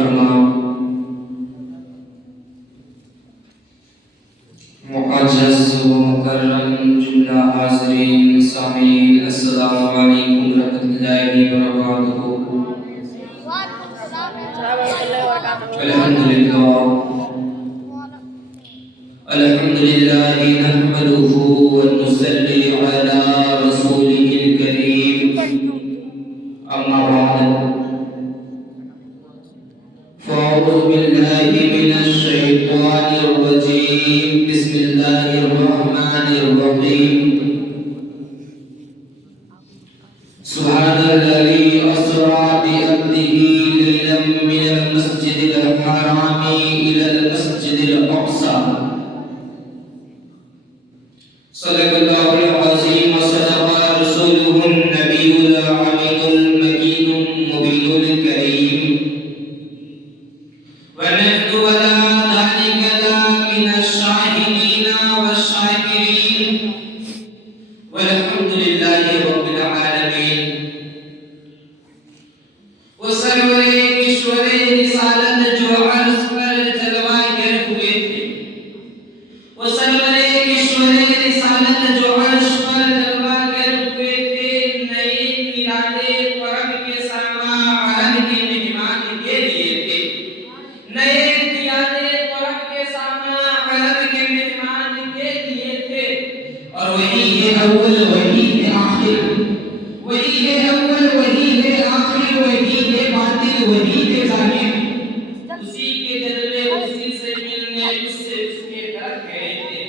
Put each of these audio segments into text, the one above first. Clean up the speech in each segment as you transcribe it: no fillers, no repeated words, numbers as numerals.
فرما۔ معزز و مکرم جملہ حاضرین سامعین، السلام علیکم ورحمۃ اللہ وبرکاتہ۔ الحمدللہ نحمدہ ونصلی علی رسولہ الکریم، اما بعد فاعوذ باللہ من الشیطان الرجیم، بسم اللہ الرحمن الرحیم۔ سبحان الذی اسری بعبدہ لیلا من المسجد الحرام الی المسجد الاقصی، صدق اللہ العظیم وصدق رسولہ النبی الامین المکین المبین الکریم، ونحن ولا ذلك من الشاهدين والشاكرين، والحمد لله رب العالمين۔ وسرور کشور رسالت جو عرض پر جلوہ گر ہوئے تھے، وسرور کشور رسالت جو عرش پر جلوہ گر ہوئے تھے، نئے میلاد پرب کے سامع عالم کے مہمان کے لیے تھے، نئے میلاد پرب کے سامع عالم کے مہمان کے لیے تھے، اور وہی ہے اول وہی ہے آخر، وہی ہے اول وہی ہے آخر، وہی ہے باطل وہی ہے ظاہر، اسی کے جلوے اسی سے ملنے اس سے اس کے طرف گئے تھے،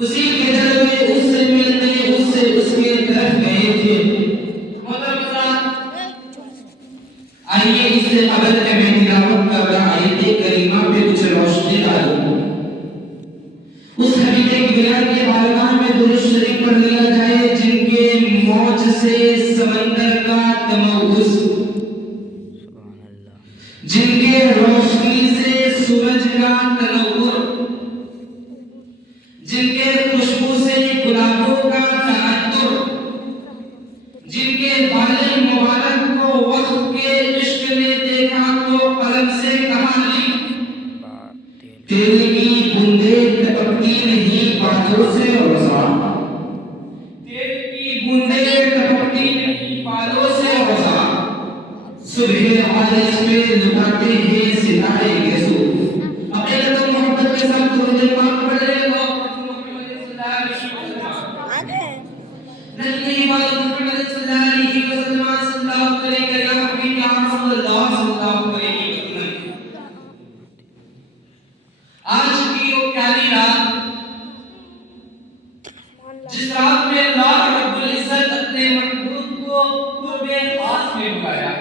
اسی کے جلوے اس سے ملنے اس سے اس کے طرف گئے تھے۔ محترم حضرات، آئیے اس سے قبل کہ میں تلاوت کر رہا آیت کریمہ پہ کچھ روشنی ڈالوں، اس حبیب کبریٰ کے بارگاہ میں درود شریف پڑھ لیا جائے جن کے موج سے سمندر کا تموز، جن کے روشنی سے سورج کا تنور، جن کے خوشبو سے گلابوں کا تعطر، جن کے بال مبارک کو وقت کے عشق نے دیکھا تو قلم سے کہا لکھ، تیل کی بوندیں ٹپکتی نہیں بالوں سے روزہ، تیل کی بوندیں ٹپکتی نہیں بالوں سے روزہ، صبح عارض میں لٹاتے ہیں ستارے گیسو۔ اپنے لطف محبت کے ساتھ درود پاک پڑھ رہے ہو، نبی محمد صلی اللہ علیہ وسلم صلی اللہ علیہ وسلم۔ آج کی وہ پیاری رات، جس رات میں اللہ رب العزت اپنے محبوب کو قرب خاص میں بلایا،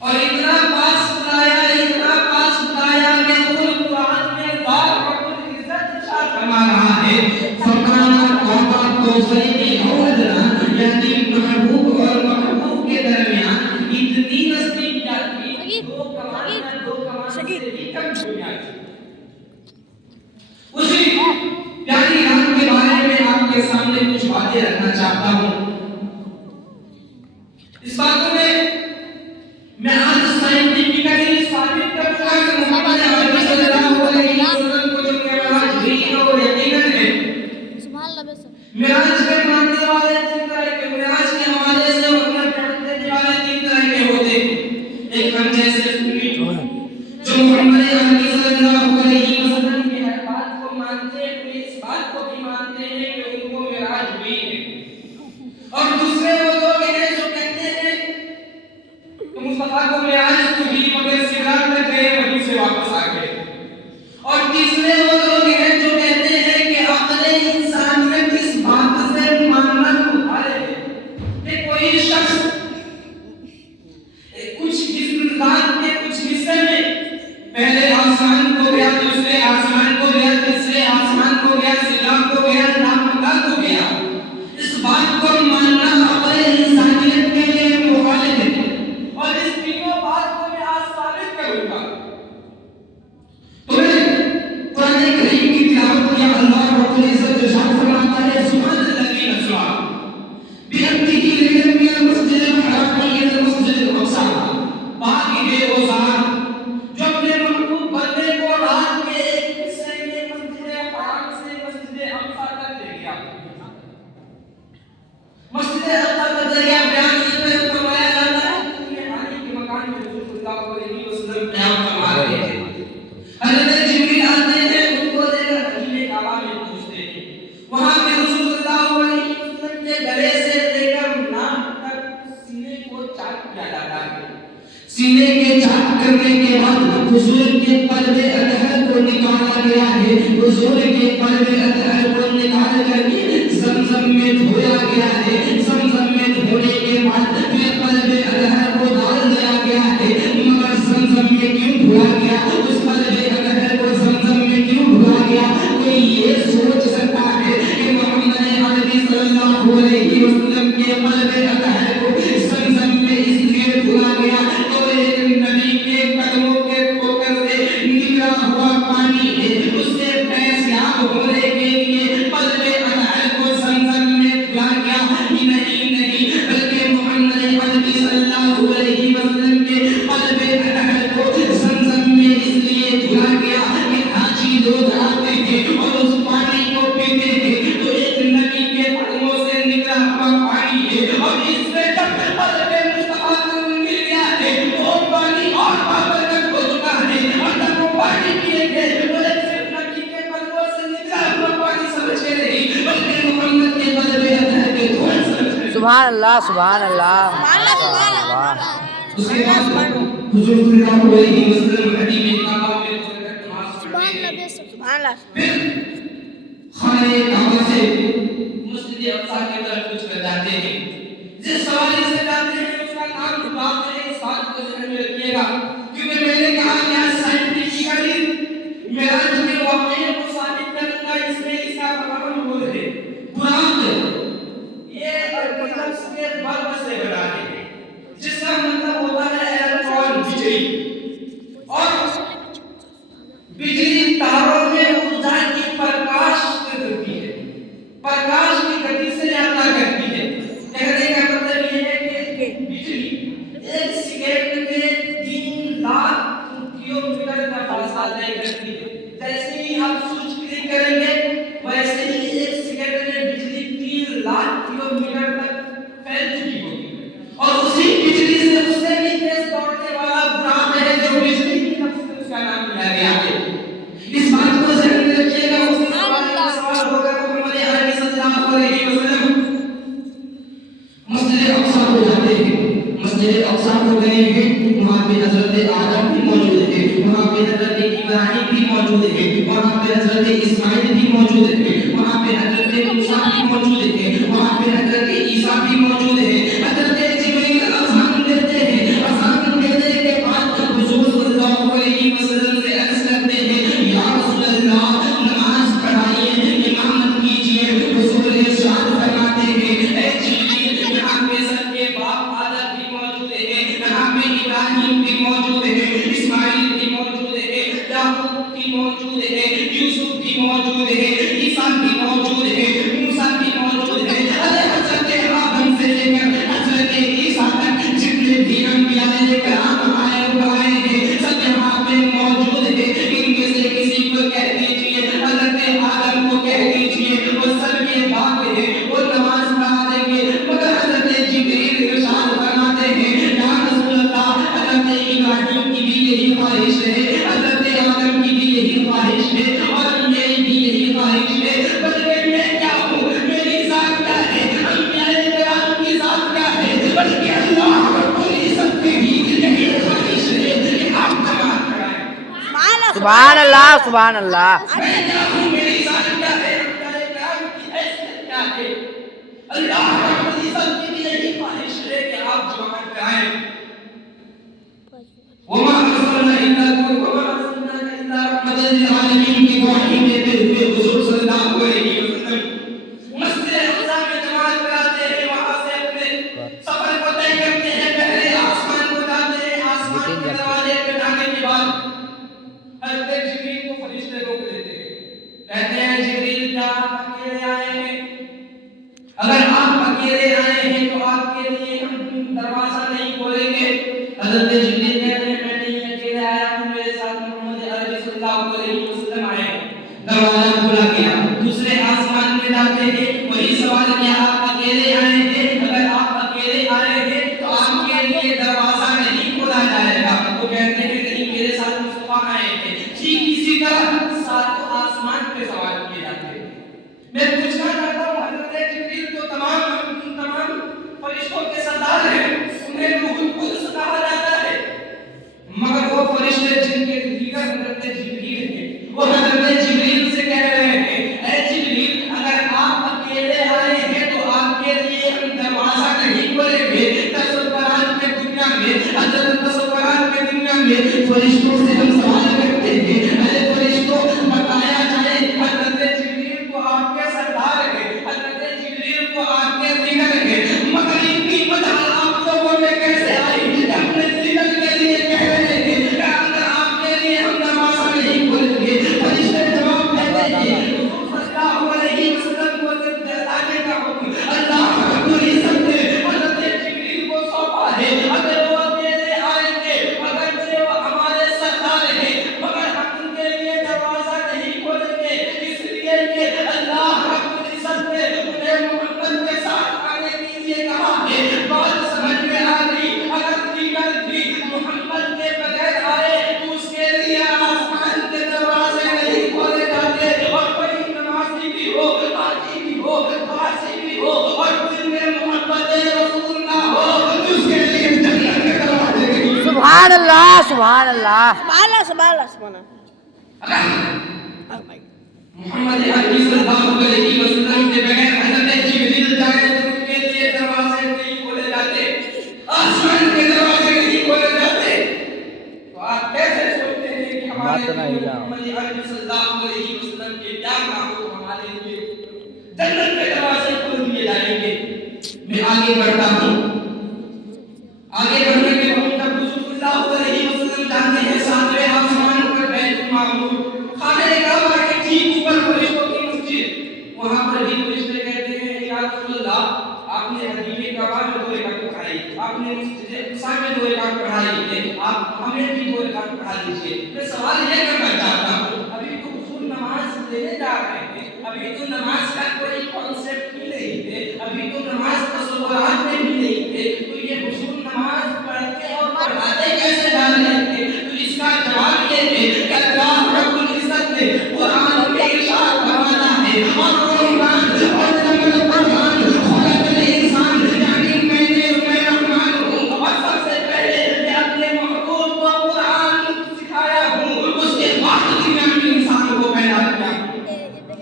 اور اتنا پاس بلایا کہ خود قرآن میں اللہ رب العزت ارشاد فرما رہا ہے، فَقَالَ قَابَ قَوْسَيْنِ أَوْ أَدْنَىٰ، یعنی محبوب اور محبوب کے درمیان اتنی نزدیک جاتی، دو کمان سے بھی کم ہو جاتی۔ اسی پیاری رات کے بارے میں آپ کے سامنے کچھ باتیں رکھنا چاہتا ہوں۔ اس باتوں میں آج سائنٹیفکلی ثابت کروں گا کہ محمد عربی صلی اللہ علیہ وسلم کو جو معراج ہوئی ہے وہ یقیناً ہے۔ معراج کے ماننے والے تین طرح کے، معراج کے حوالے سے اپنا پڑھ دینے والے تین طرح کے ہوتے ہیں۔ ایک ہم جیسے سنی جو محمد عربی صلی اللہ علیہ وسلم کی ہر بات کو مانتے ہوئے اس بات کو بھی مانتے ہیں کہ ان کو معراج ہوئی ہے، اور دوسرے وہ لوگ ہیں جو کہتے ہیں کہ مصطفیٰ کو معراج ہوئی مگر سراج میں گئے وہیں سے واپس آ گئے، اور تیسرے وہ لوگ ہیں جو کہتے ہیں کہ عقل انسانیت اس بات سے ماننا محال ہے کہ کوئی شخص کچھ ذات کے کچھ حصے میں پہلے آسمان کو گیا، دوسرے آسمان کو گیا، تیسرے آسمان کو گیا، سیاہ کو گیا، وہاں پہ حضور صلی اللہ علیہ وسلم کے گلے سے لے کر ناک تک سینے کو چاک کیا جاتا ہے. سینے کے چاک کرنے کے بعد حضور کے قلب اطہر کو نکالا گیا ہے. حضور کے قلب اطہر کو نکال کر کے زمزم میں دھویا گیا ہے. زمزم میں دھونے کے بعد پھر قلب اطہر کو ڈال دیا گیا ہے. مگر زمزم میں کیوں دھویا گیا؟ اس قلب اطہر کو زمزم میں کیوں دھویا گیا؟ کوئی یہ سوچ سکتا ہے کہ محمد عربی صلی اللہ علیہ وسلم کے قلب اطہر کو زمزم میں اس لیے دھویا گیا تو ایک نبی کے قدموں کے ٹھوکر سے نکلا ہوا پانی ہے، اس سے فیضیاب ہونے کے لیے قلب اطہر کو زمزم میں دھویا گیا. نہیں بلکہ محمد عربی صلی اللہ علیہ وسلم کے قلب اطہر کو زمزم میں اس لیے دھویا گیا کہ حاجی لوگ آتے ہیں اور اس پانی کو پیتے ہیں تو ایک نبی کے قدموں سے نکلا ہوا پانی ہے، اور اس میں جب قلب مصطفیٰ کو مل گیا ہے تو وہ پانی اور بابرکت ہو چکا ہے. اور جب وہ پانی پیے گئے تو ایک صرف نبی کے قدموں سے نکلا ہوا پانی سمجھ کے نہیں بلکہ محمد کے قلب اطہر کے دھوئے سمجھ کے. سبحان اللہ سبحان اللہ. اس کے بعد حضور صلی اللہ علیہ وسلم حدیث کعبہ میں سبحان اللہ. پھر خانہ کعبہ سے مسجد اقصی کی طرف کچھ کر جاتے ہیں. جس سواری سے جاتے ہیں اس کا نام چھپاتے ہیں. اس بات کو ذہن میں رکھیے گا کیونکہ میں نے کہا کہ سائنٹیفکلی معراج کے واقعے کو ثابت کرنا اس میں اس کا برابر ہو رہے. براق یہ لفظ کے برق سے بنا ہے جس کا مطلب ہوتا ہے الیکٹرون بجلی، اور بجلی تاروں میں ارجا کی پرکاش کرتی ہے، پرکاش کی گتی سے یاترا کرتی ہے. کہنے کا مطلب یہ ہے کہ بجلی ایک سیکنڈ میں 3 لاکھ کلومیٹر کا فاصلہ طے کرتی ہے. جیسے ہی آپ سوئچ کلک کریں گے ویسے ہی ایک سیکنڈ میں بجلی 3 لاکھ کلومیٹر تک پھیل چکی ہوگی. اور اسی بجلی سے اس سے بھی تیز دوڑنے والا براق ہے جو بجلی کی نفس سے اس کا نام دیا گیا ہے. اس بات کو ذہن میں رکھیے گا. اس سوال ہوگا محمد عربی صلی اللہ علیہ وسلم مسجد اقصی کو جاتے ہیں. مسجد اقصی کو گئے ہیں، وہاں پہ حضرت آدم بھی موجود ہے، وہاں پہ حضرت ابراہیم بھی موجود ہے، وہاں پہ حضرت اسماعیل بھی موجود ہے، وہاں پہ حضرت موسیٰ بھی موجود ہے، وہاں پہ حضرت عیسیٰ بھی موجود ہے. حضرت جبریل اذان دیتے ہیں. اذان دینے کے بعد حضور صلی اللہ علیہ وسلم سے عرض کرتے ہیں یا رسول اللہ نماز پڑھائیے، امامت کیجیے. حضور ارشاد فرماتے ہیں اے جبریل یہاں پہ سب کے باپ آدم بھی موجود ہے، یہاں پہ ابراہیم بھی موجود ہے، اسماعیل بھی موجود ہے، یعقوب بھی موجود ہے، یوسف بھی موجود ہے، عیسیٰ بھی موجود ہے، موسیٰ بھی موجود ہے. حضرت آدم سے لے کر حضرت عیسیٰ تک جتنے بھی انبیاء کرام آئے ہیں سب یہاں پہ موجود ہے. ان میں سے کسی کو کہہ دیجیے، حضرت آدم کو کہہ دیجیے، وہ سب کے باپ ہے، وہ نماز پڑھا دیں گے. مگر حضرت جبریل ارشاد فرماتے ہیں یا رسول اللہ حضرت ابراہیم کی بھی یہی خواہش ہے، حضرت آدم کی بھی یہی خواہش ہے، اور میری بھی یہی خواہش ہے. بلکہ میں کیا ہوں، میری ذات کیا ہے، انبیاء کرام کی ذات کیا ہے، بلکہ اللہ رب العزت کی بھی یہی خواہش ہے کہ آپ جماعت کرائیں. سبحان اللہ سبحان اللہ. میں کیا ہوں، میری ذات کیا ہے، انبیاء کرام کی حیثیت کیا ہے، اللہ رب العزت کی بھی یہی خواہش ہے کہ آپ جماعت کرائیں. وما ارسلنا الا رحمۃ للعالمین کی گواہی دیتے ہوئے حضور صلی اللہ علیہ وسلم مسجد اقصی میں جماعت کراتے ہیں. وہاں سے اپنے سفر کو طے کرتے ہیں. پہلے آسمان کو جاتے ہیں. آسمان کے دروازے پہ جانے کے بعد حضرت جبریل کو فرشتے روک لیتے ہیں. فرشتوں سے ہم سوال کرتے ہیں، اے فرشتوں بتایا جائے حضرت جبریل کو آپ کے سردار ہے، حضرت جبریل کو آپ کے دیگر ہے، مگر ان کی وجہ آپ لوگوں میں کیسے آئی؟ اپنے دیگر کے لیے کہہ رہے ہیں کہ اگر آپ کے لیے ہم دروازہ نہیں کھولیں گے، فرشتے جواب دیتے ہیں اللہ علیہ وسلم کو جلانے کا حکم اللہ رب العزت نے حضرت جبریل کو سونپا ہے، اگر وہ اکیلے آئیں گے اگرچہ وہ ہمارے سردار ہیں مگر ہم ان کے لیے دروازہ نہیں کھولیں گے، اس لیے کہ اللہ رب العزت نے انہیں محمد کے ساتھ آنے کے لیے کہا ہے۔ بات سمجھ میں آ گئی؟ اگر دیگر بھی محمد کے بغیر آئے تو اس کے لیے آسمان کے دروازے نہیں کھولے جاتے، اور کوئی نمازی بھی ہو، حاجی بھی ہو، قاصی بھی ہو اور دل میں محبت رسول نہ ہو تو اس کے لیے جنت کے دروازے نہیں۔ سبحان اللہ سبحان اللہ محمد عربی صلی اللہ علیہ وسلم کے بغیر حضرت جبریل جائے تو ان کے لیے دروازے نہیں کھولے جاتے، آسمان کے دروازے نہیں کھولے جاتے۔ تو آپ کیسے سوچتے ہیں کہ ہمارے محمد عربی صلی اللہ علیہ وسلم کے پیار کا حکم ہمارے لیے جنت کے دروازے کھول دیے جائیں گے؟ میں آگے بڑھتا ہوں، آگے بڑھنے کے بعد جب حضور صلی اللہ علیہ وسلم جاتے ہیں ساتویں آسمان پر بیت المعمور، خانہ کعبہ کے ٹھیک اوپر فرشتوں کی مسجد، وہاں پر بھی فرشتے کہتے ہیں یا رسول اللہ آپ نے حدیث کعبہ میں 2 رکعت پڑھائی، آپ نے مسجد اقصی میں 2 رکعت پڑھائی ہے، آپ ہمیں بھی 2 رکعت پڑھا دیجیے۔ میں سوال یہ کرنا چاہتا ہوں، ابھی تو حضور نماز لینے جا رہے ہیں، ابھی تو نماز کا کوئی کانسیپٹ ہی نہیں ہے، ابھی تو نماز تصورات میں بھی نہیں ہے، تو یہ حضور نماز پڑھتے اور پڑھاتے کیسے جا رہے تھے؟ تو اس کا جواب یہ ہے کہ اللہ رب العزت نے قرآن میں ارشاد فرمایا ہے اور قرآن اور قرآن خلق الانسان یعنی میں رحمان ہوں اور سب سے پہلے میں اپنے محبوب کو قرآن سکھایا ہوں، اس کے بعد دنیا میں انسان کو پیدا کیا۔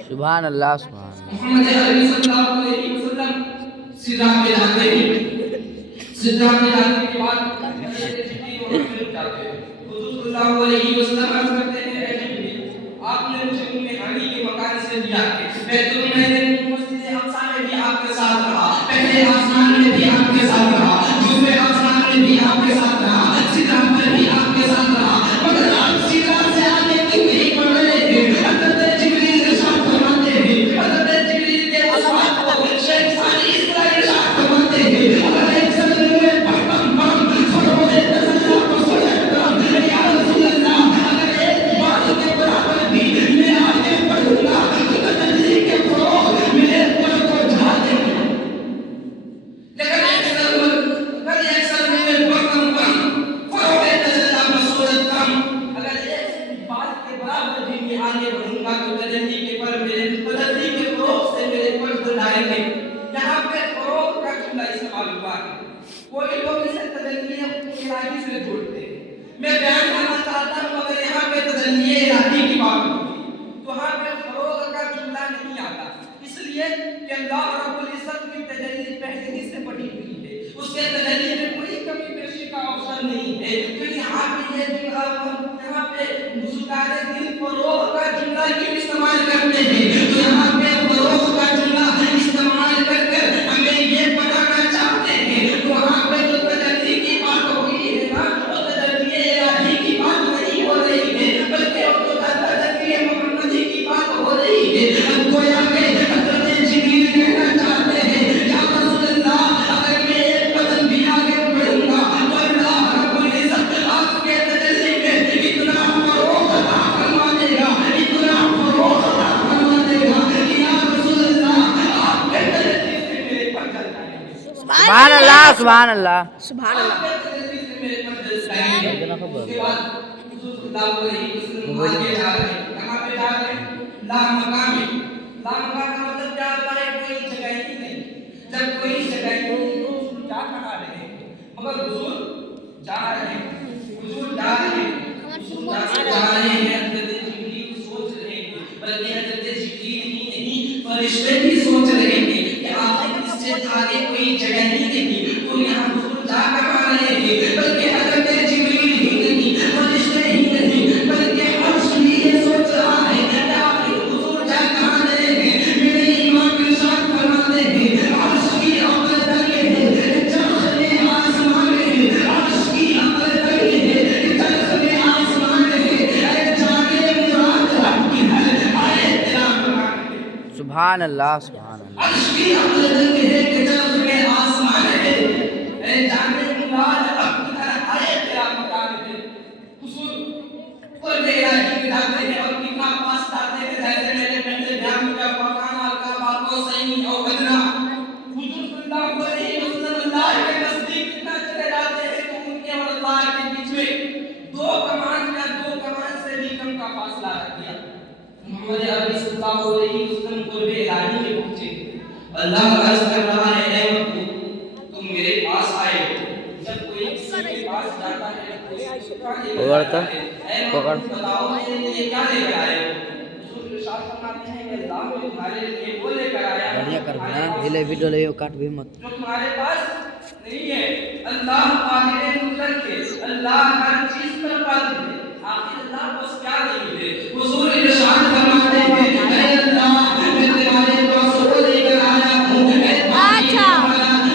سبحان اللہ سبحان اللہ محمد عربی صلی اللہ علیہ وسلم سدرہ پہ جاتے ہیں، سدرہ پہ جانے کے بعد حضور صلی اللہ علیہ وسلم عرض کرتے ہیں اے جبریل آپ نے مجھے حالی کے مکان سے لیا ہے، بیت المعمور مسجد اقصی میں بھی آپ کے ساتھ رہا، پہلے آسمان میں بھی آپ کے ساتھ رہا، دوسرے آسمان میں بھی آپ کے ساتھ رہا، سدرہ پر بھی آپ کے ساتھ رہا، مگر آپ سدرہ سے آگے کیوں نہیں بڑھ رہے ہیں؟ حضرت جبریل ارشاد فرماتے ہیں، حضرت جبریل کے اسوات کو شیخ ثانی اس طرح ارشاد فرماتے ہیں اگر ایک سلم میں پڑھتم بم فروغ تسلح کو سوچتم یا رسول اللہ اگر ایک بات کے برابر بھی میں آگے بڑھوں گا تو تجلی کے فروغ میرے پر کو جھا دیں گے، لیکن ایک سلم میں پڑھتم بم فروغ تسلح کو سوچتم اگر ایک بات کے برابر بھی میں آگے بڑھوں گا تو تجلی کے پر میرے تجلی کے فروغ سے میرے پر جھائیں گے۔ یہاں پہ فروغ کا جملہ استعمال ہوا ہے، کوئی لوگ اسے تجلی الہی سے جوڑتے ہیں، میں بیان کرنا چاہتا ہوں مگر یہاں پہ تجلی الہی کی بات ہوتی ہے تو وہاں پہ فروغ کا جملہ نہیں آتا، اس لیے کہ اللہ رب العزت کی تجلی پہلے ہی سے بڑھی ہوئی ہے، اس کے تجلی میں کوئی کمی بیشی کا آپشن نہیں ہے، تو یہاں پہ یہ جملہ یہاں پہ مذکر دل فروغ کا جملہ کیوں استعمال کرتے ہیں؟ تو یہاں پہ فروغ کا جملہ استعمال کر کر ہمیں یہ بتانا چاہتے ہیں تو وہاں پہ جو تجلی کی بات ہوئی ہے نا وہ تجلی الہی کی بات نہیں ہو رہی ہے بلکہ وہ تو تجلی محمدی کی بات ہو رہی ہے۔ اب گویا کہ حضرت جبریل کہنا چاہتے ہیں یا رسول اللہ اگر میں ایک قدم بھی آگے بڑھوں گا تو اللہ رب العزت آپ کے تجلی میں اتنا فروغ عطا فرما دے گا، اتنا فروغ عطا فرما دے گا یا رسول اللہ آپ کے تجلی سے میرے پر جل جائیں گے۔ سبحان اللہ سبحان اللہ سبحان اللہ۔ اس کے بعد حضور صلی اللہ علیہ وسلم آگے جا رہے ہیں، کہاں پہ جا رہے ہیں؟ لا مقام ہے، لا مقام کا مطلب کیا ہوتا ہے؟ کوئی جگہ ہی نہیں، جب کوئی جگہ ہی نہیں تو حضور جا کہاں رہے ہیں؟ مگر حضور جا رہے ہیں، حضور جا رہے ہیں، حضور جا رہے ہیں، حضرت جبریل سوچ رہے ہیں بلکہ حضرت جبریل ہی نہیں فرشتے بھی سوچ رہے ہیں کہ آخر اس سے آگے کوئی جگہ ہی نہیں تو یہاں حضور جا کہاں رہے ہیں؟ بلکہ حضرت جبریل ہی نہیں فرشتے سبحان اللہ سبحان اللہ عرش کی اپنے رنگ ہے کہ طرف میں آسمان ہے اے جانے مراد اب تر آئے تیرا مکان ہے حضور اور میرا ہی بتاتے ہیں اور کتنا پاس جاتے ہیں جیسے میرے پہلے بیان کا مکان کا بات کو صحیح ہو بدنا حضور صلی اللہ علیہ وسلم اللہ کے نزدیک کتنا چلے جاتے ہیں تو ان کے اور اللہ کے بیچ میں دو کمان سے بھی کم کا فاصلہ رکھ دیا محمد عربی صلی اللہ علیہ وسلم قرب الہی میں پہنچے اللہ عرض کر رہا ہے اے مخلوق تم میرے پاس آئے ہو جب کوئی کسی کے پاس جاتا ہے تو پکڑتا پکڑ بتاؤ میرے لیے کیا لے کر آئے ہو حضور ارشاد فرماتے ہیں کہ اللہ میں تمہارے لیے وہ لے کر آیا بڑھیا کر بنا دلے ویڈیو لے کاٹ بھی مت جو تمہارے پاس نہیں ہے اللہ قادر مطلق ہے اللہ ہر چیز پر قادر ہے آخر اللہ بس کیا نہیں ہے حضور ارشاد فرماتے ہیں اے اللہ میں تمہارے پاس وہ لے کر آیا ہوں اچھا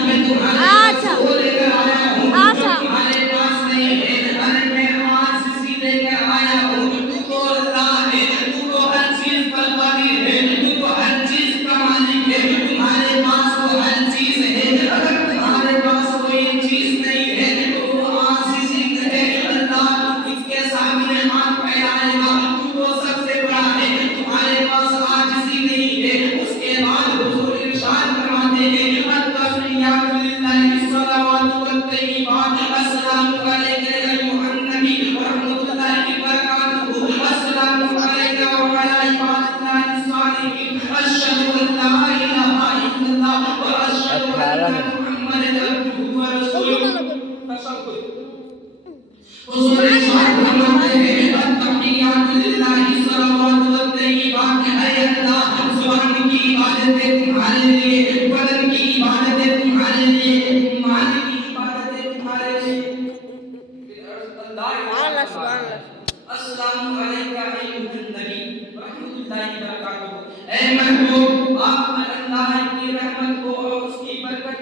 میں تمہارے اچھا وہ لے کر آیا ہوں اچھا تمہارے پاس نہیں ہے ارے میں آج سی لے کر آیا ہوں تو تو اللہ ہے تو تو ہر چیز پر قادر ہے تو تو ہر چیز کا مالک ہے تمہارے پاس وہ ہر چیز ہے اگر تمہارے پاس کوئی چیز نہیں ہے تو وہ عاجزی ہے اللہ اس کے سامنے ہاتھ پھیلائے گا تو سب سے بڑا ہے تمہارے پاس عاجزی نہیں ہے اس کے بعد حضور ارشاد فرماتے ہیں التحیات للہ الصلوات والطیبات السلام علیک ایھا النبی ورحمۃ اللہ وبرکاتہ السلام علیک وعلی عباد اللہ الصالحین اشهد ان لا الہ الا اللہ واشهد ان محمد عبدہ ورسولہ تشہد حضور ارشاد فرماتے ہیں التحیات للہ الصلوات والطیبات اے اللہ زبان کی عبادتیں تمہارے لیے بدن کی عبادتیں تمہارے لیے مان کی عبادتیں تمہارے لیے اللہ سبحان اللہ السلام علیکم ایھا النبی ورحمۃ اللہ وبرکاتہ اے محبوب آپ اللہ کی رحمت کو اور اس کی برکت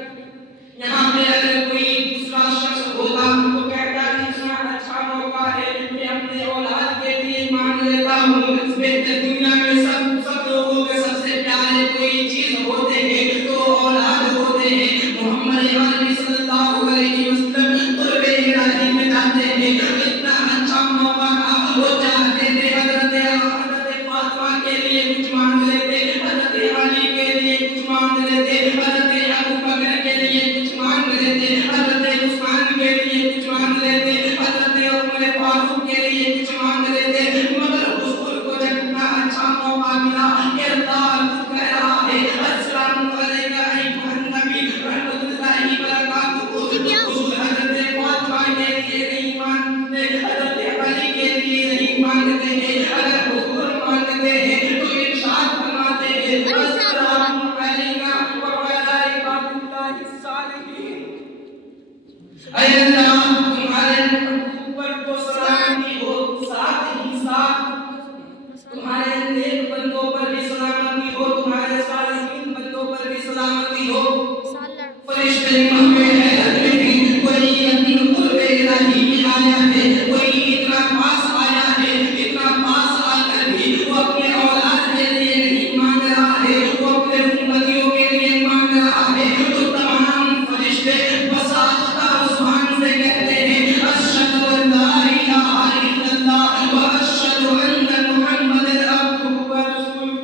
یہاں پہ اگر کوئی دوسرا شخص ہوگا تو کہتا ہے اتنا اچھا موقع ہے کہ اپنے اولاد کے لیے مانگ لیتا ہوں اس میں دنیا میں سب لوگوں کے سب سے پیارے کوئی چیز ہوتے ہیں تو اولاد ہوتے ہیں محمد عربی صلی اللہ علیہ وسلم قرب الہی میں جاتے ہیں اتنا اچھا موقع تھا وہ چاہتے تھے حضرت فاطمہ کے لیے کچھ مانگ لیتے حضرت علی کے لیے کچھ مانگ لیتے حضرت ابو بکر کے لیے کچھ مانگ لیتے حضرت عثمان کے لیے کچھ مانگ لیتے حضرت عمر فاروق کے لیے کچھ مانگ لیتے مگر حضور کو جب اتنا اچھا موقع ملا کہ اللہ کہہ رہا ہے السلام علیک ایھا النبی رحمۃ اللہ وبرکاتہ حضور حضرت فاطمہ کے لیے نہیں مانگتے حضرت علی کے لیے نہیں مانگتے ہیں اگر حضور مانگتے ہیں تو ارشاد فرماتے ہیں السلام علیکم وعلی عباد اللہ الصالحین اے اللہ تمہارے اوپر تو سلامتی ہو ساتھ ہی ساتھ تمہارے نیک بندوں پر بھی سلامتی ہو تمہارے صالحین بندوں پر بھی سلامتی ہو فرشتے محمد حضرت کوئی اپنی قرب الہی میں آیا ہے کوئی اتنا پاس آیا ہے اتنا پاس آ کر بھی وہ اپنے اولاد کے لیے نہیں مانگ رہا ہے وہ اپنے امتیوں کے لیے مانگ رہا ہے تو تمام فرشتے بساطہ زبان سے کہتے ہیں اشہد ان لا الہ الا اللہ واشہد ان محمد عبدہ ورسولہ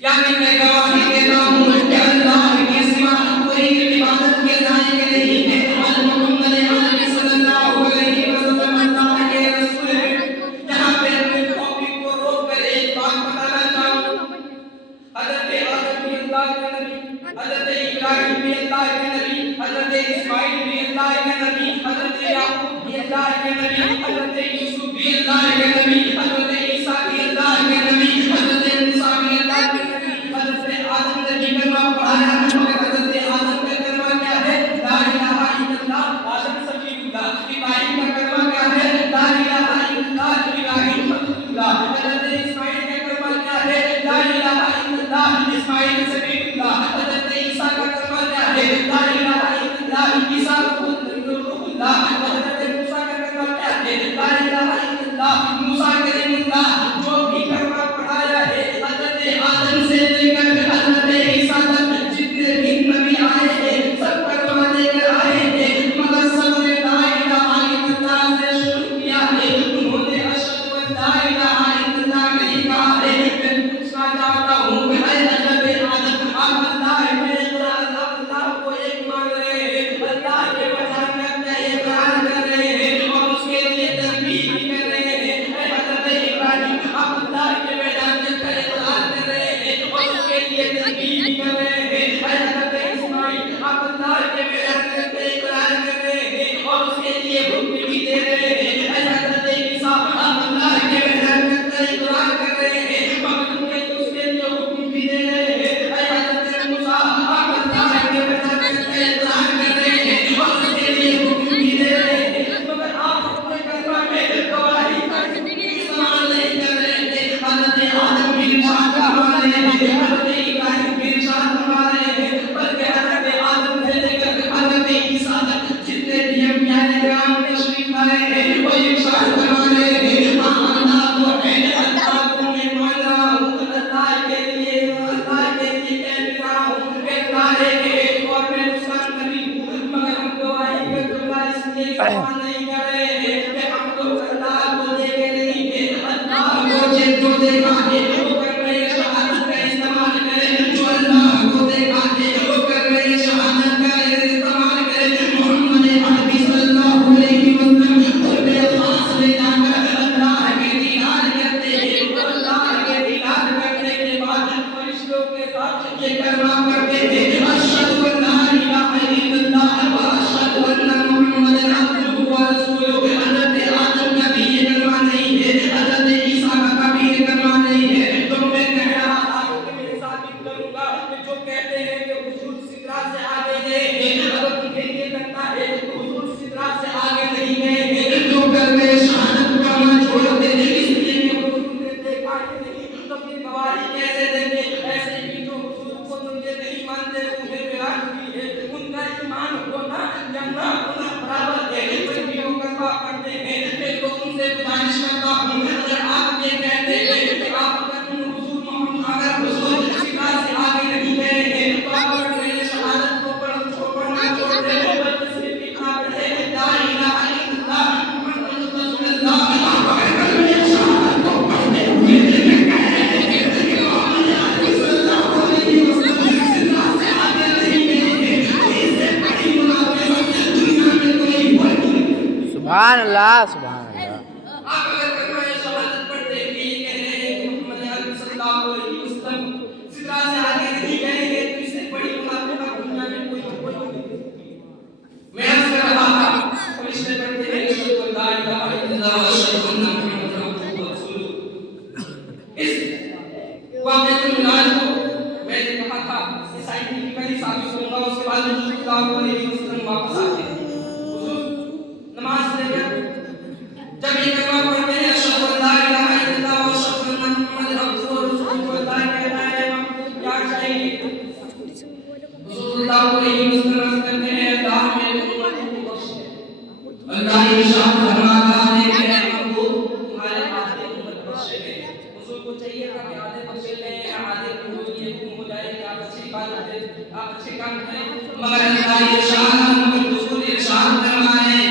یعنی میں گواہی دیتا ہوں کہ اللہ کے سوا کوئی عبادت کے لائق نہیں ہے اور محمد عربی صلی اللہ علیہ وسلم اللہ کے رسول ہیں یہاں پہ اپنے ٹاپک کو روک کر ایک بات بتانا چاہوں حضرت آدم بھی اللہ کے نبی حضرت ابراہیم بھی اللہ کے نبی حضرت اسماعیل بھی اللہ کے نبی حضرت یعقوب بھی اللہ کے نبی حضرت یوسف بھی اللہ کے نبی حضرت عیسیٰ بھی اللہ کے نبی حضرت موسیٰ بھی اللہ کے نبی حضرت آدم نے بھی کلمہ پڑھایا مگر حضرت آدم کا کلمہ کیا ہے لا الہ الا اللہ آدم صفی اللہ ابراہیم کا کلمہ کیا ہے لا الہ الا اللہ ابراہیم رسول اللہ حضرت اسماعیل کا کلمہ کیا ہے لا الہ الا اللہ اسماعیل صفی اللہ حضرت عیسیٰ کا کلمہ کیا ہے لا الہ الا اللہ عیسیٰ روح اللہ حضرت موسیٰ کا کلمہ کیا ہے لا الہ الا اللہ موسیٰ کلیم اللہ جو بھی کلمہ پڑھایا ہے حضرت آدم سے تشبیہ کر رہے ہیں حضرت اسماعیل آپ اللہ کے حضرت اقرار کر رہے ہیں اور اس کے لیے حکم بھی دے رہے ہیں حضرت عیسیٰ آپ اللہ کے حضرت اقرار کر رہے ہیں مگر اس کے لیے حکم بھی دے رہے ہیں حضرت موسیٰ آپ اللہ کے حضرت اقرار کر رہے ہیں اور اس کے لیے حکم بھی دے رہے ہیں مگر آپ اپنے کلمہ میں گواہی استعمال نہیں کر رہے ہیں حضرت آدم بھی ارشاد فرما رہے ہیں حضرت ابراہیم بھی ارشاد فرما رہے ہیں بلکہ حضرت آدم سے لے کر حضرت عیسیٰ تک جتنے بھی انبیاء کرام تشریف لائے ہیں وہ ارشاد فرما رہے ہیں اللہ کو ہے اللہ کو میں مان رہا ہوں اللہ کے لیے کہہ رہا ہوں اقرار ہے اور میں اس کا نبی ہوں مگر ہم گواہی کا جملہ اس لیے استعمال نہیں کر رہے ہیں کہ ہم تو اللہ کو دیکھے نہیں ہیں اللہ کو جو دیکھا ہے وہ کر رہے شہادت کا استعمال کرے جو اللہ کو دیکھا ہے وہ کر رہے شہادت کا استعمال کرے محمد عربی صلی اللہ علیہ وسلم قرب خاص لے جا کر اللہ کے دیدار کرتے ہیں اللہ کے دیدار کرنے کے بعد فرشتوں کے ساتھ یہ کلمہ پڑھتے ہیں اشہد ان لا الہ الا اللہ و اشہد ان محمد عبدہ و رسولہ حضرت آدم کا بھی یہ کلمہ نہیں ہے حضرت عیسیٰ کا بھی یہ کلمہ نہیں ہے تو میں کہہ رہا تھا کہ میں ثابت کروں گا کہ جو کہتے ہیں کہ حضور سدرہ سے آگے گئے ہیں اگر تمہیں یہ لگتا ہے کہ حضور سدرہ سے آگے نہیں گئے ہیں جو کلمہ شہادت کا معنی چھوڑ دے اس لیے کہ حضور نے دیکھا نہیں تو پھر گواہی کیسے دیں گے ایسے ہی جو حضور کو مجھے نہیں مانتے انہیں بیان کی ہے ان کا ایمان ہونا یا نہ ہونا برابر ہے پھر بھی وہ کلمہ پڑھتے ہیں میں تو ان سے گزارش کرتا ہوں اگر آپ یہ کہتے ہیں کہ آپ حضور محمد اگر حضور سدرہ سے آگے نہیں گئے ہیں تو آپ اپنے شہادت کو پڑھنا چھوڑ دیں بلکہ صرف اتنا پڑھیں لا الہ الا اللہ محمد رسول اللہ شہادت کو پڑھتے ہوئے سبحان اللہ سبحان اللہ آپ اگر کلمہ شہادت پڑھتے ہیں یہ کہہ رہے ہیں کہ محمد عربی صلی اللہ علیہ وسلم سدرہ سے آگے نہیں گئے ہیں تو اس سے بڑی منافقت دنیا میں کوئی نہیں۔ میں عرض کر رہا تھا فرشتے پڑھتے ہیں اشہد ان لا الہ الا اللہ و اشہد ان محمد عبدہ و رسولہ۔ اس واقعہ المناج کو میں نے کہا تھا کہ سائنٹیفکلی ثابت کروں گا اس کے بعد رسول اللہ علیہ وسلم واپس آتے ہیں نماز لے کر جب یہ کلمہ پڑھتے ہیں اشہد ان لا الہ الا اللہ و اشہد ان محمد عبدہ و رسولہ اللہ کہتا ہے ہم کیا چاہیے رسول اللہ علیہ وسلم کرتے ہیں اللہ میرے امت کو بخش دے اللہ ارشاد فرماتا ہے کہ ہم کو تمہارے آدھے امت بخشے گئے حضور کو چاہیے تھا کہ آدھے بخشے گئے آدھے کو یہ حکم ہو جائے کہ آپ اچھی بات کریں آپ اچھے کام کریں مگر اللہ ارشاد محمد رسول ارشاد فرمائے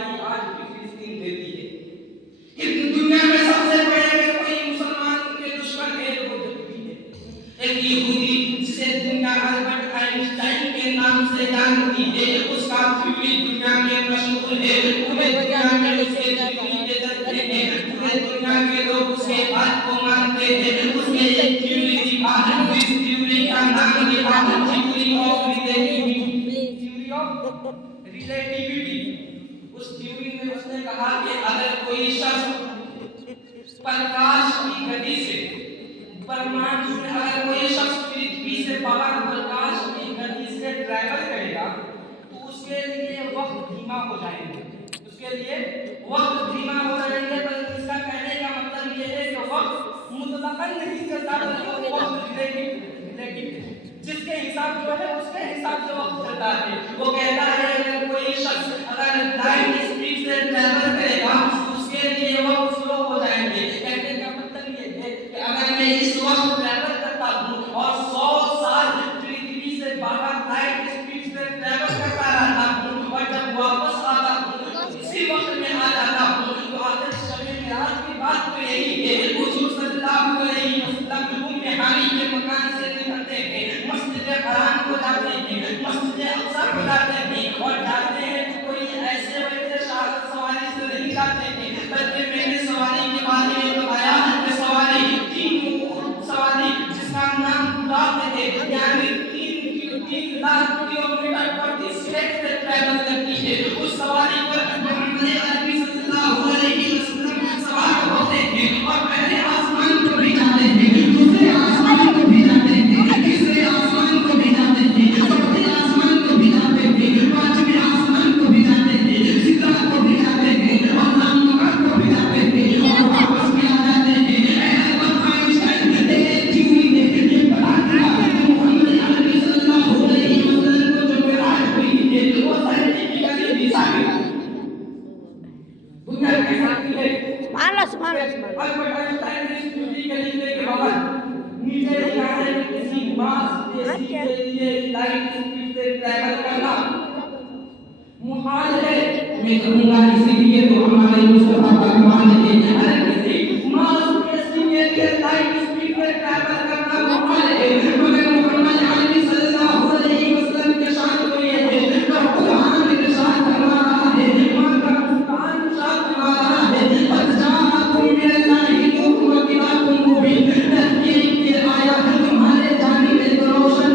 گواہی آج بھی فلسطین دیتی ہے کہ دنیا میں سب سے بڑے اگر کوئی مسلمان کے دشمن ہے تو وہ یہودی ہے. ایک یہودی جسے دنیا البرٹ آئنسٹائن کے نام سے جانتی ہے, اس کا تھیوری دنیا میں مشہور ہے, پورے دنیا میں اس کے تھیوری کے چلتے ہیں, پورے دنیا کے لوگ اس کے بات کو مانتے ہیں. اس نے ایک تھیوری دکھا, اس تھیوری کا نام دکھا تھیوری آف ریلیٹیوٹی. اس تھیوری میں اس نے کہا کہ اگر کوئی شخص پرکاش کی گتی سے پرمانڈ میں اگر کوئی شخص پرتھوی سے باہر پرکاش کی گتی سے ٹریول کرے گا تو اس کے لیے وقت دھیما ہو جائے گا, اس کے لیے وقت دھیما ہو جائے گا. بلکہ اس کا کہنے کا مطلب یہ ہے کہ وقت مطلقاً نہیں چلتا بلکہ وقت ریلیٹیو ہے, جس کے حساب جو ہے اس کے حساب سے وقت چلتا ہے. وہ کہتا ہے اگر کوئی شخص اگر لائٹ اسپیڈ سے ٹریول کرے گا اس کے لیے وقت سلو ہو جائیں گے. کہنے کا مطلب یہ ہے کہ اگر میں اس وقت ٹریول کرتا ہوں اور 100 سال پرتھوی سے باہر لائٹ اسپیڈ سے ٹریول کرتا رہتا ہوں اور جب واپس آتا ہوں اسی وقت میں آ جاتا ہوں تو آخر شب معراج کی بات تو یہی ہے. حضور صلی اللہ علیہ وسلم ہانی کے مکان سے نکلتے ہیں, مسجد حرام کو جاتے ہیں, مسجد اقصی کو جاتے ہیں اور جاتے ہیں تو کوئی ایسے ویسے شاہد سواری سے نہیں جاتے ہیں بلکہ میں نے سواری کے بارے میں بتایا کہ سواری جس کا نام بلاد ہے, یعنی 3 لاکھ کلومیٹر پرتی سیکنڈ سے ٹریول کرتی ہے. اس سواری پر محمد عربی صلی اللہ علیہ وسلم سوار ہوتے ہیں اور پہلے آسمان کو بھی جاتے ہیں, دوسرے آسمان کو بھی جاتے ہیں, تیسرے آسمان کو بھی جاتے ہیں, چوتھے آسمان کو بھی جاتے ہیں, پانچویں آسمان کو بھی جاتے ہیں, سدرا کو بھی جاتے ہیں اور نامنگا کو بھی جاتے ہیں اور واپس بھی آ جاتے ہیں. البرٹ آئنسٹائن ایک تھیوری نے یہ بتا دیا کہ محمد عربی صلی اللہ علیہ وسلم کو جو معراج ہوئی ہے وہ سائنٹیفکلی بھی ثابت ہے. دنیا کے ساتھ ہے البرٹ آئنسٹائن نے اس تھیوری کے لکھنے کے بعد نیچے لکھا ہے کہ کسی ماس جیسی کے لیے لائٹ اسپیڈ سے ٹریول کرنا محال ہے. میں کہوں گا اسی لیے تو ہمارے مصطفیٰ کا کمال ہے. اگر کسی ماس جیسی کے لیے لائٹ اسپیڈ سے ٹریول کرنا محال ہے مگر محمد عربی صلی اللہ علیہ وسلم کے شان کو یہ ہے کہ قرآن ارشاد فرما رہا ہے, ماں کا قرآن ارشاد فرما رہا ہے قد جاءکم من اللہ نور و کتاب مبین. تحقیق کے آیا تمہارے جانب ایک روشن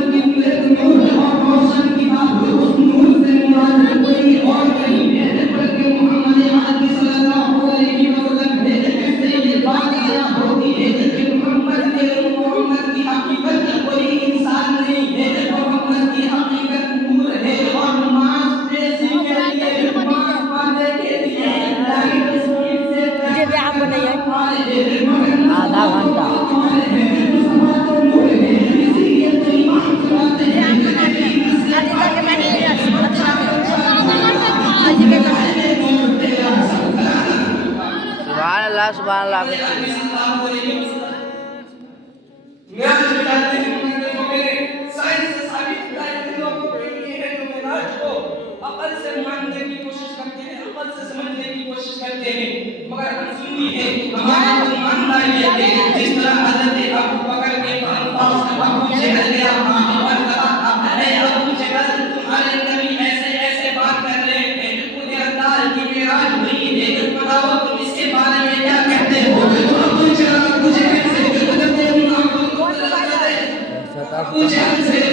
نور اور روشن کتاب. اس نور سے مراد کوئی اور نہیں ہے بلکہ محمد عربی صلی اللہ علیہ وسلم ہے. ایسے یہ بات آیا ہوتی ہے کہ محمد کی حقیقت کوئی انسان نہیں ہے, محمد کی حقیقت نور ہے اور ماس جیسی کے لیے ماس والے کے لیے لائٹ اسپیڈ سے آدھا گھنٹہ سبحان اللہ عقل سے ماننے کی کوشش کرتے ہیں, عقل سے سمجھنے کی کوشش کرتے ہیں مگر ہم سنی ہے ہمارا ماننا یہ ہے جس طرح حضرت ابو بکر کے پاس ابو جہل گیا اور کہا اے ابو جہل تمہارے نبی ایسے ایسے بات کر رہے ہیں, انہیں اللہ کی معراج ہوئی ہے, بتاؤ تم اس کے بارے میں کیا کہتے ہو. ابو جہل سے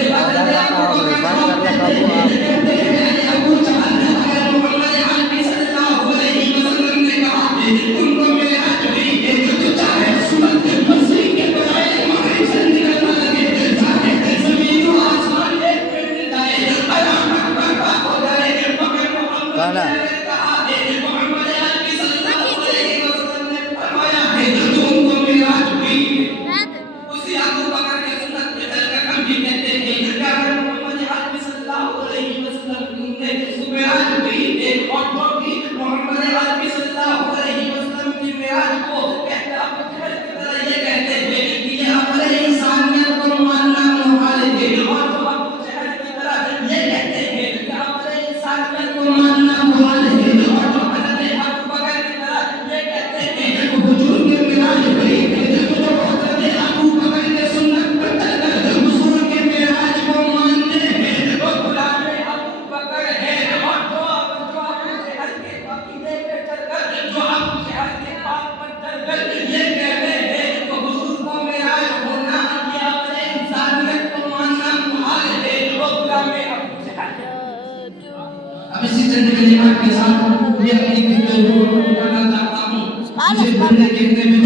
اسی چند کلمات کے ساتھ میں اپنی گفتگو کو کرنا چاہتا ہوں. جسے بندے کہتے ہیں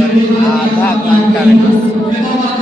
آدھا گھنٹہ